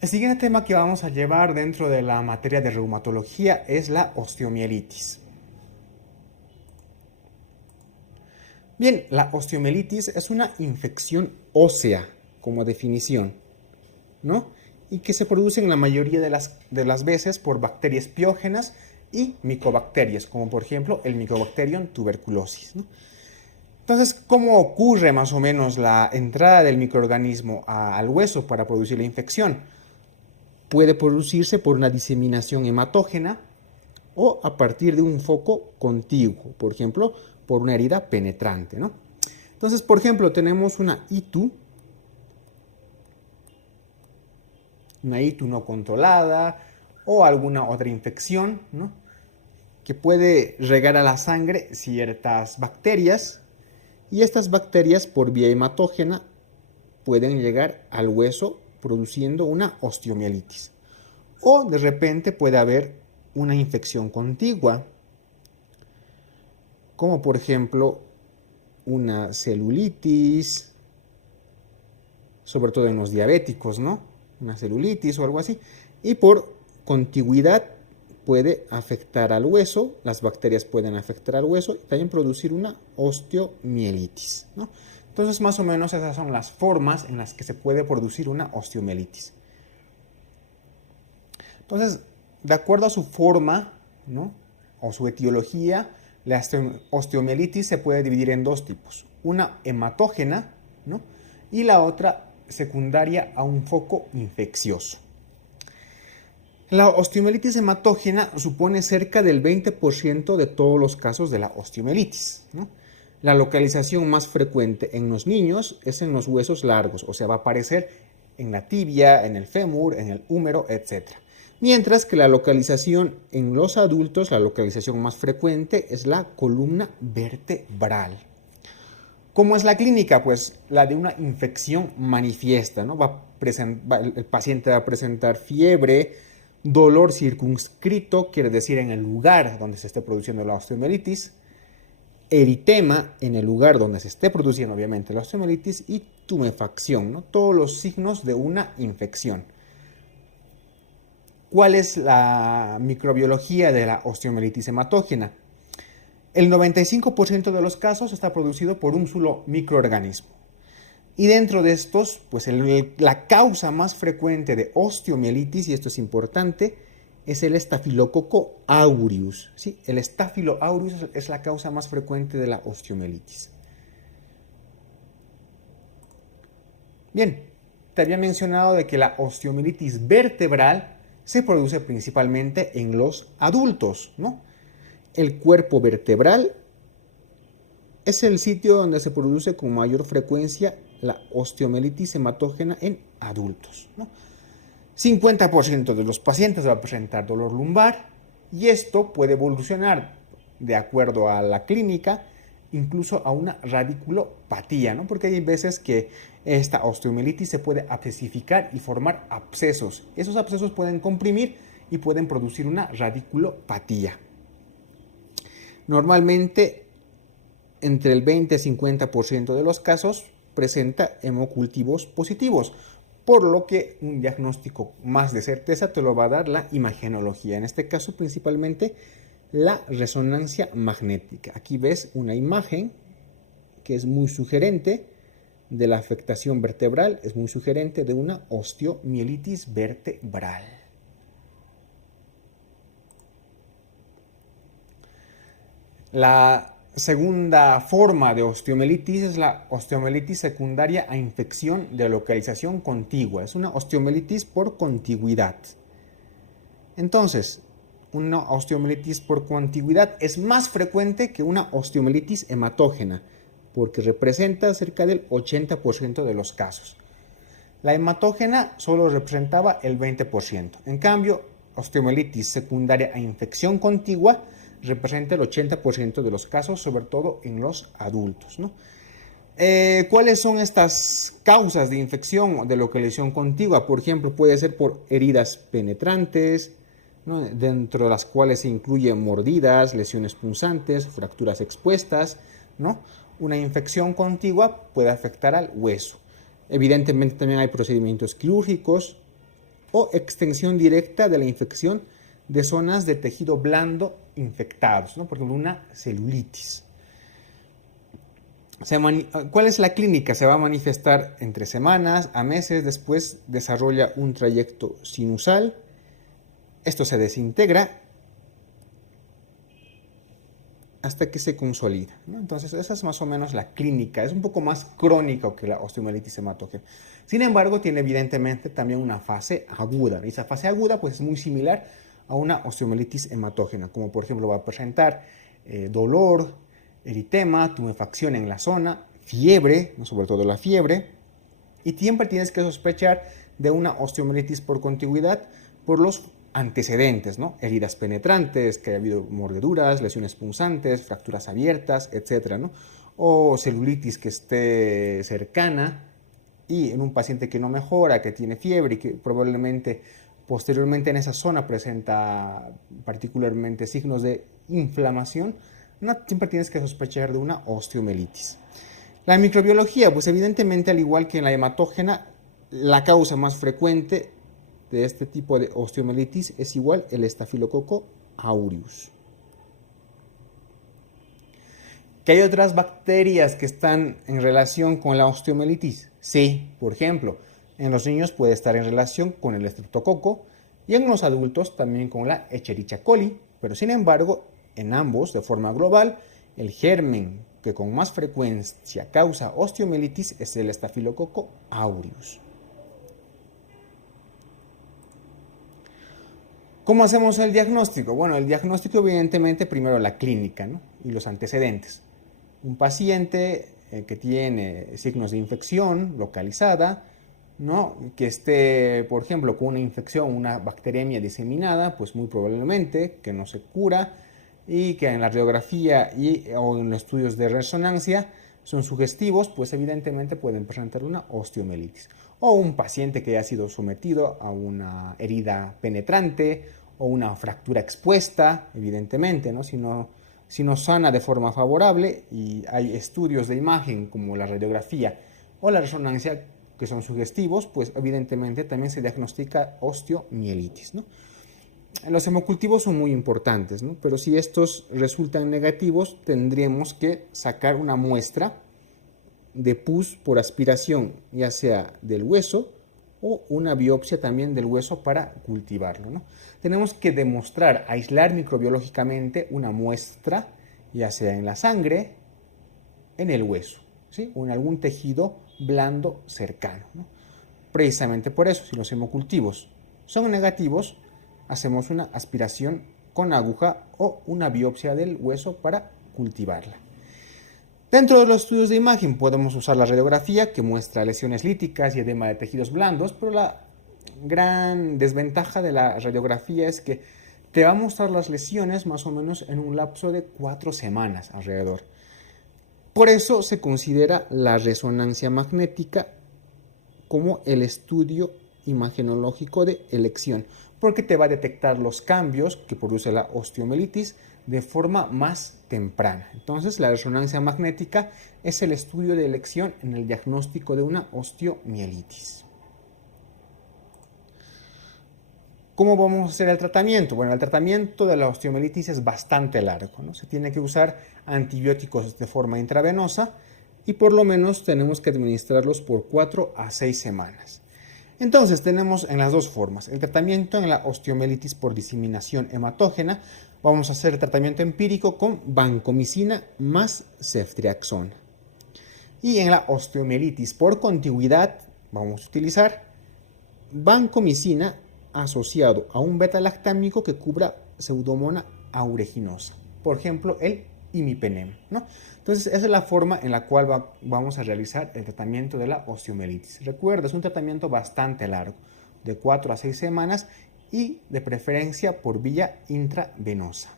El siguiente tema que vamos a llevar dentro de la materia de reumatología es la osteomielitis. Bien, la osteomielitis es una infección ósea, como definición, ¿no? Y que se produce en la mayoría de las veces por bacterias piógenas y micobacterias, como por ejemplo el Mycobacterium tuberculosis, ¿no? Entonces, ¿cómo ocurre más o menos la entrada del microorganismo al hueso para producir la infección? Puede producirse por una diseminación hematógena o a partir de un foco contiguo, por ejemplo, por una herida penetrante, ¿no? Entonces, por ejemplo, tenemos una ITU no controlada o alguna otra infección, ¿no? Que puede regar a la sangre ciertas bacterias y estas bacterias por vía hematógena pueden llegar al hueso produciendo una osteomielitis. O de repente puede haber una infección contigua, como por ejemplo una celulitis, sobre todo en los diabéticos, ¿no? Una celulitis o algo así. Y por contigüidad puede afectar al hueso, las bacterias pueden afectar al hueso y también producir una osteomielitis, ¿no? Entonces, más o menos esas son las formas en las que se puede producir una osteomielitis. Entonces, de acuerdo a su forma, ¿no? O su etiología, la osteomielitis se puede dividir en dos tipos. Una hematógena, ¿no? Y la otra secundaria a un foco infeccioso. La osteomielitis hematógena supone cerca del 20% de todos los casos de la osteomielitis, ¿no? La localización más frecuente en los niños es en los huesos largos, o sea, va a aparecer en la tibia, en el fémur, en el húmero, etc. Mientras que la localización en los adultos, la localización más frecuente es la columna vertebral. ¿Cómo es la clínica? Pues la de una infección manifiesta, ¿no? El paciente va a presentar fiebre, dolor circunscrito, quiere decir en el lugar donde se esté produciendo la osteomielitis, eritema en el lugar donde se esté produciendo obviamente la osteomielitis y tumefacción, ¿no? Todos los signos de una infección. ¿Cuál es la microbiología de la osteomielitis hematógena? El 95% de los casos está producido por un solo microorganismo. Y dentro de estos, pues la causa más frecuente de osteomielitis, y esto es importante, es el Staphylococcus aureus. ¿Sí? El Staphylo aureus es la causa más frecuente de la osteomielitis. Bien, te había mencionado de que la osteomielitis vertebral se produce principalmente en los adultos, ¿no? El cuerpo vertebral es el sitio donde se produce con mayor frecuencia la osteomielitis hematógena en adultos, ¿no? 50% de los pacientes va a presentar dolor lumbar y esto puede evolucionar de acuerdo a la clínica incluso a una radiculopatía, ¿no? Porque hay veces que esta osteomielitis se puede abscesificar y formar abscesos. Esos abscesos pueden comprimir y pueden producir una radiculopatía. Normalmente entre el 20 y 50% de los casos presenta hemocultivos positivos, por lo que un diagnóstico más de certeza te lo va a dar la imagenología, en este caso principalmente la resonancia magnética. Aquí ves una imagen que es muy sugerente de la afectación vertebral, es muy sugerente de una osteomielitis vertebral. La segunda forma de osteomielitis es la osteomielitis secundaria a infección de localización contigua. Es una osteomielitis por contigüidad. Entonces, una osteomielitis por contigüidad es más frecuente que una osteomielitis hematógena, porque representa cerca del 80% de los casos. La hematógena solo representaba el 20%. En cambio, osteomielitis secundaria a infección contigua representa el 80% de los casos, sobre todo en los adultos, ¿no? ¿Cuáles son estas causas de infección o de localización contigua? Por ejemplo, puede ser por heridas penetrantes, ¿no? Dentro de las cuales se incluyen mordidas, lesiones punzantes, fracturas expuestas, ¿no? Una infección contigua puede afectar al hueso. Evidentemente también hay procedimientos quirúrgicos o extensión directa de la infección de zonas de tejido blando infectados, ¿no? Por ejemplo, una celulitis. ¿Cuál es la clínica? Se va a manifestar entre semanas a meses, después desarrolla un trayecto sinusal, esto se desintegra hasta que se consolida, ¿no? Entonces esa es más o menos la clínica, es un poco más crónica que la osteomielitis hematógena. Sin embargo, tiene evidentemente también una fase aguda, y esa fase aguda pues es muy similar a una osteomielitis hematógena, como por ejemplo va a presentar dolor, eritema, tumefacción en la zona, fiebre, sobre todo la fiebre, y siempre tienes que sospechar de una osteomielitis por contigüidad por los antecedentes, ¿no? Heridas penetrantes, que haya habido mordeduras, lesiones punzantes, fracturas abiertas, etcétera, ¿no? O celulitis que esté cercana y en un paciente que no mejora, que tiene fiebre y que probablemente posteriormente en esa zona presenta particularmente signos de inflamación, no, siempre tienes que sospechar de una osteomielitis. La microbiología, pues evidentemente al igual que en la hematógena, la causa más frecuente de este tipo de osteomielitis es igual el estafilococo aureus. ¿Que hay otras bacterias que están en relación con la osteomielitis? Sí, por ejemplo, en los niños puede estar en relación con el estreptococo y en los adultos también con la Escherichia coli, pero sin embargo, en ambos, de forma global, el germen que con más frecuencia causa osteomielitis es el estafilococo aureus. ¿Cómo hacemos el diagnóstico? Bueno, el diagnóstico evidentemente primero la clínica, ¿no? Y los antecedentes. Un paciente que tiene signos de infección localizada, ¿no? Que esté, por ejemplo, con una infección, una bacteriemia diseminada, pues muy probablemente que no se cura y que en la radiografía o en los estudios de resonancia son sugestivos, pues evidentemente pueden presentar una osteomielitis. O un paciente que ha sido sometido a una herida penetrante o una fractura expuesta, evidentemente, ¿no? Si no sana de forma favorable y hay estudios de imagen como la radiografía o la resonancia que son sugestivos, pues evidentemente también se diagnostica osteomielitis, ¿no? Los hemocultivos son muy importantes, ¿no? Pero si estos resultan negativos, tendremos que sacar una muestra de pus por aspiración, ya sea del hueso o una biopsia también del hueso para cultivarlo, ¿no? Tenemos que demostrar, aislar microbiológicamente una muestra, ya sea en la sangre, en el hueso, ¿sí? O en algún tejido blando cercano, ¿no? Precisamente por eso, si los hemocultivos son negativos, hacemos una aspiración con aguja o una biopsia del hueso para cultivarla. Dentro de los estudios de imagen podemos usar la radiografía que muestra lesiones líticas y edema de tejidos blandos, pero la gran desventaja de la radiografía es que te va a mostrar las lesiones más o menos en un lapso de 4 semanas alrededor. Por eso se considera la resonancia magnética como el estudio imagenológico de elección, porque te va a detectar los cambios que produce la osteomielitis de forma más temprana. Entonces, la resonancia magnética es el estudio de elección en el diagnóstico de una osteomielitis. ¿Cómo vamos a hacer el tratamiento? Bueno, el tratamiento de la osteomielitis es bastante largo, ¿no? Se tiene que usar antibióticos de forma intravenosa y por lo menos tenemos que administrarlos por 4 a 6 semanas. Entonces tenemos en las dos formas, el tratamiento en la osteomielitis por diseminación hematógena, vamos a hacer el tratamiento empírico con vancomicina más ceftriaxona. Y en la osteomielitis por contigüidad vamos a utilizar vancomicina asociado a un beta-lactámico que cubra Pseudomonas aeruginosa, por ejemplo el imipenem, ¿no? Entonces esa es la forma en la cual vamos a realizar el tratamiento de la osteomielitis. Recuerda, es un tratamiento bastante largo, de 4 a 6 semanas y de preferencia por vía intravenosa.